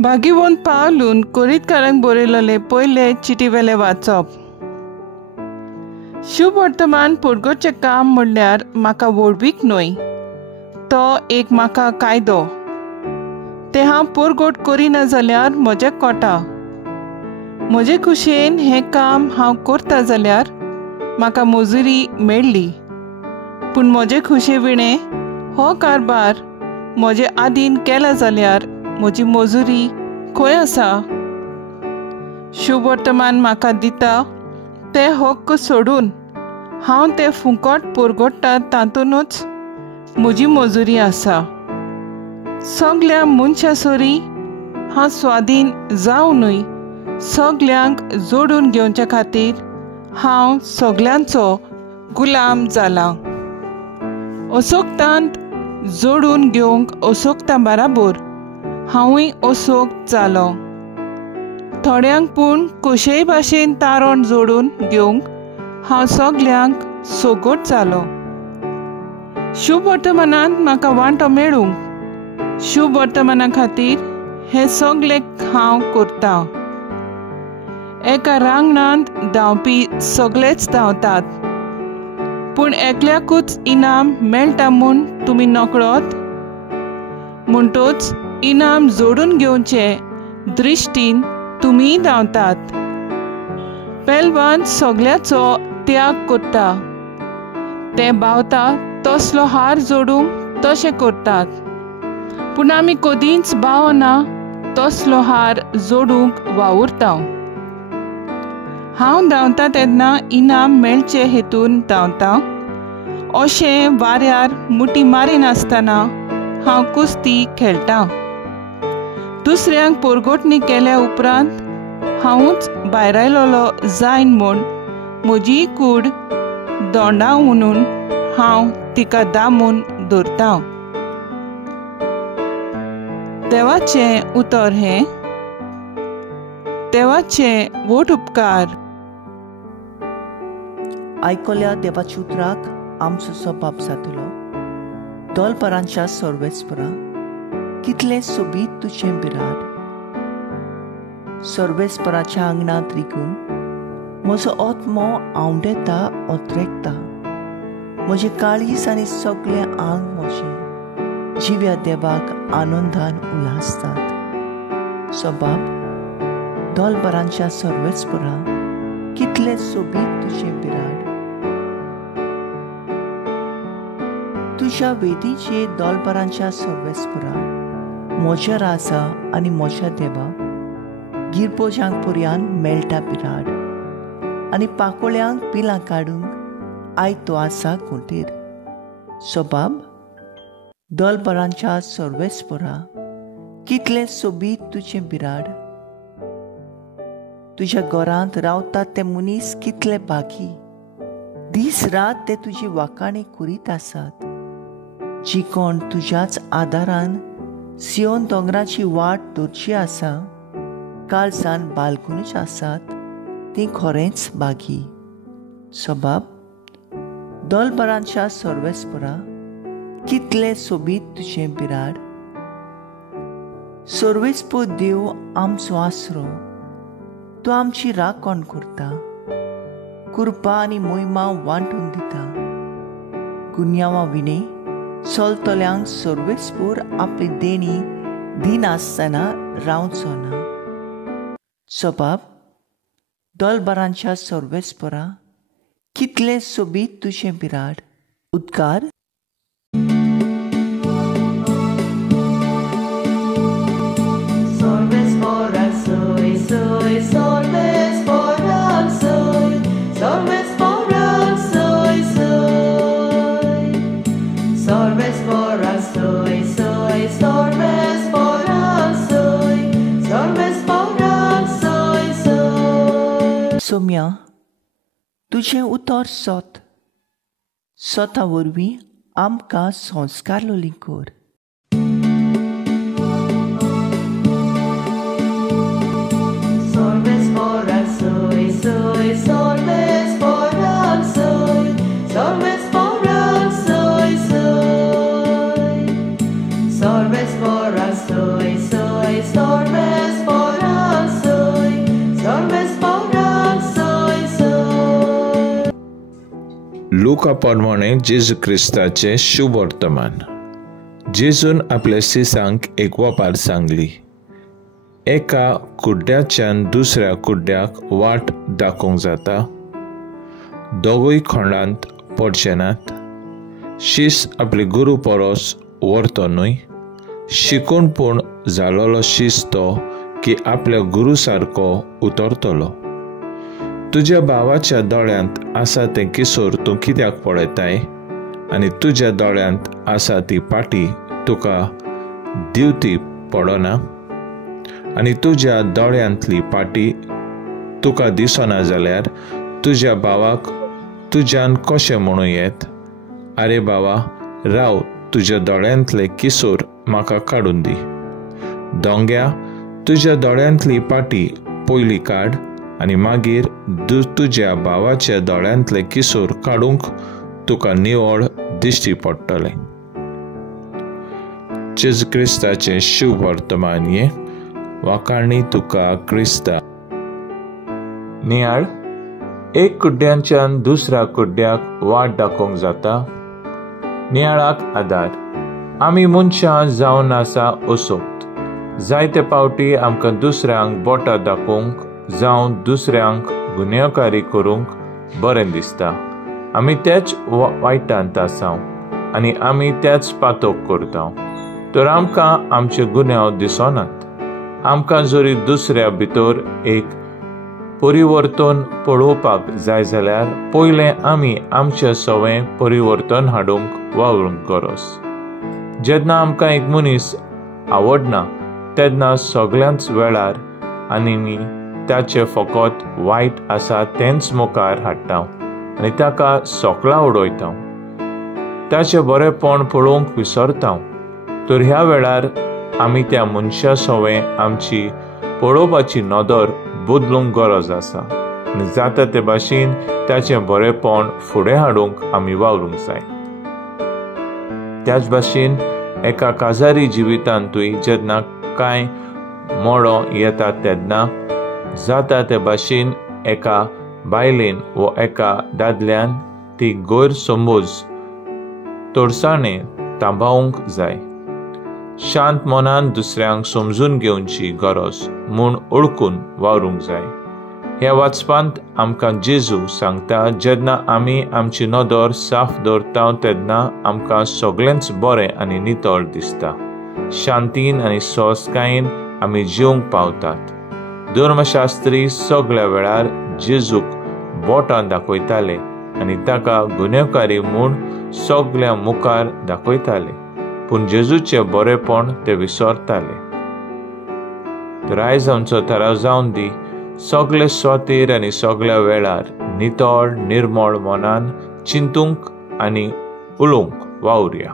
भागीवंत पावलून कोरीतकारांक बरयलोले पयले चिटीवेले वाचप. शुभ वर्तमान पोरगोटचें काम म्हणल्यार म्हाका वळवीक न्हय, तो एक म्हाका कायदो. तें हांव पोरगोट करिना जाल्यार म्हजें कोटा. म्हजे खुशेन हें काम हांव करता जाल्यार म्हाका मजुरी मेळ्ळी, पूण म्हजे खुशे विणे हो कारबार म्हजे आदीन केला जाल्यार म्हजी मजुरी खंय आसा? शुभ वर्तमान म्हाका दिता ते हक्क सोडून हांव ते फुकट पोरगोडटा तातूंतच म्हजी मजुरी आसा. सगल्या मनशा सोरी हांव स्वाधीन जावनूय सगल्यांक जोडून घेवच्या खातीर हांव सगल्यांचो गुलाम जाला. असोक्तांत जोडून घेवंक असोक्ता बराबर हांवूय असोक्त जालो. थोड्यांक पूण कशेय भाशेन तारण जोडून घेवंक हांव सगल्यांक सोगोट जालो. शुभ वर्तमानांत म्हाका वांटो मेळूंक शुभ वर्तमाना खातीर हें सगलें हांव करतां. एका रांगणांत धांवपी सगळेच धांवतात, पूण एकल्याकूच इनाम मेळटा म्हूण तुमी नकळत? म्हणटच इनाम जोडून घेवचे दृश्टीन तुमीय धांवतात. पेलवान सगल्याचो त्याग करता, ते भावता तसलो हार जोडूंक तशें करतात, पूण आमी कदींच भावना तसलो हार जोडूंक वावुरता. हांव धांवता तेन्ना इनाम मेळचे हेतून धांवता. अशें वाऱ्यार मुठी मारिनासतना हांव कुस्ती खेळटां. दुसऱ्यांक पोरगोटणी केल्या उपरांत हांवूच भायर आयलोलो जायन म्हूण म्हजी कूड दोंडा म्हणून हांव तिका दामून दवरतां. देवाचें उतर हें. देवाचे वोट उपकार. आयकोल्या देवाच्या उतराक आमचो सबाब जातलो. दोलपरांच्या सर्वेस्परा कितलें सोबीत तुजें बिराड. सर्वेस्पराच्या आंगणांत रिगून म्हजो आत्मो आवंडेता ओत्रेकता. म्हजें काळीज आनी सगळें आंग म्हजें जिव्या देवाक आनंदान उलासतात. सबाब दोलपरांच्या सर्वेस्परा कितलें सोबीत तुजें बिराड. तुज्या वेदीचे दोलपरांच्या सर्वेस्परा म्हज्या राजा आनी म्हज्या देवा गिरपोजांक पर्यान मेळटा बिराड. आनी पाकोळ्यांक पिलां काडूंक आयतो आसा खुंटीर. सबाब दोलपरांच्या सर्वेस्परा कितलें सोबीत तुजें बिराड. तुज्या घरांत रावतात ते मनीस कितले बागी. दीस रात ते तुजी वाखाणी करीत आसात. जी कोण तुज्याच आदारान सियोन दोंगराची वाट धरची आसा, काळजान बालगूनच आसात, ती खरेंच बागी. सबाब दोलपरांच्या सर्वेस्परा कितलें सोबीत तुजें बिराड. सर्वेस्पो देव आमचो आसरो, तूं आमची राखण करता. कृपा आनी मोहिमा वांटून दिता. गुन्यांवां विणे चलतल्यांक सर्वेस्पोर आपली देणी दिनासतना रावचो ना. सबाब दोलपरांच्या सर्वेस्परा कितलें सोबीत तुजें बिराड. उद्गार. सोम्या तुजें उतर सोत. सोता वरवीं आमकां संस्कार लोलीं कर. Sorbes por soy, sorbes लुका प्रमाणे जेजू क्रिस्ताचे शुभ वर्तमान. जेजून आपल्या शिसांक एक वपार सांगली. एका कुड्ड्याच्यान दुसऱ्या कुड्ड्याक वाट दाखोवंक जाता. दोगूय खोंडांत पडचे नात. शीस आपले गुरू परोस व्हरतो न्हय. शिकून पूण जालोलो शीस तो की आपल्या गुरू सारको उतरतलो. तुज्या भावाच्या दोळ्यांत आसा तें किसोर तूं कित्याक पळयताय आनी तुज्या दोळ्यांत आसा ती पाटी तुका दिवती पडना. आनी तुज्या दोळ्यांतली पाटी तुका दिसना जाल्यार तुज्या भावाक तुज्यान कशें म्हणूं येत, आरे बाबा राव, तुज्या दोळ्यांतले किसोर म्हाका काडून दी. दोंग्या, तुज्या दोळ्यांतली पाटी पयली काड आनी मागीर तुज्या भावाच्या दोळ्यांतले किसोर काडूंक तुका निवळ दिश्टी पडटलें. जेजू क्रिस्ताचें शुभ वर्तमान हे वाकाणी तुका क्रिस्ता. नियाळ, एक कुड्ड्यांच्यान दुसऱ्या कुड्ड्याक वाट दाखोवंक जाता. नियाळाक आदार. आमी मनशां जावन आसा असोक्त. जायते पावटी आमकां दुसऱ्यांक बोटां दाखोवंक जावं दुसऱ्यांक गुन्हेगारी करूंक बरें दिसता. आमी तेच वायटांत आसां आनी आमी तेच पातोक करता. तर आमकां आमचे गुन्यांव दिसनात. आमकां जरी दुसऱ्या भितर एक परिवर्तन पळोवपाक जाय जाल्यार पयलें आमी आमचे सवय परिवर्तन हाडूंक वावरूंक गरज. जेन्ना आमकां एक मनीस आवडना तेन्ना सगळ्यांच वेळार आनी ताचे फकत वायट आसा तेंच मुखार हाडटा आनी ताका सोकला उडयता. ताचें बरेंपण पळोवंक विसरता. तर ह्या वेळार आमी त्या मनशा सवय आमची पळोवपाची नदर बदलूंक गरज आसा आनी जाता ते भाशेन ताचें बरेंपण फुडें हाडूंक आमी वावरूंक जाय. त्याच भाशेन एका काजारी जिवितांतूय जेन्ना कांय मोडो येता तेन्ना जाता ते भाशेन एका बायलेन व एका दादल्यान ती गैरसमज तोडसाणें थांबावंक जाय. शांत मनान दुसऱ्यांक समजून घेवची गरज म्हूण ओळखून वावरूंक जाय. ह्या वाचपांत आमकां जेजू सांगता जेन्ना आमी आमची नदर साफ दवरता तेन्ना आमकां सगळेंच बरें आनी नितळ दिसता. शांतीन आनी सोंसकायेन आमी जिवंक पावतात. धर्मशास्त्री सगळ्या वेळार जेजूक बोटां दाखयताले आनी ताका गुन्हेगारी म्हूण सगळ्या मुखार दाखयताले, पूण जेजूचें बरेंपण ते विसरताले. तर आयज आमचो थाराव जावन दी सगळे स्वातीर आनी सगळ्या वेळार नितळ निर्मळ मनान चिंतूंक आनी उलोवंक वावुरया.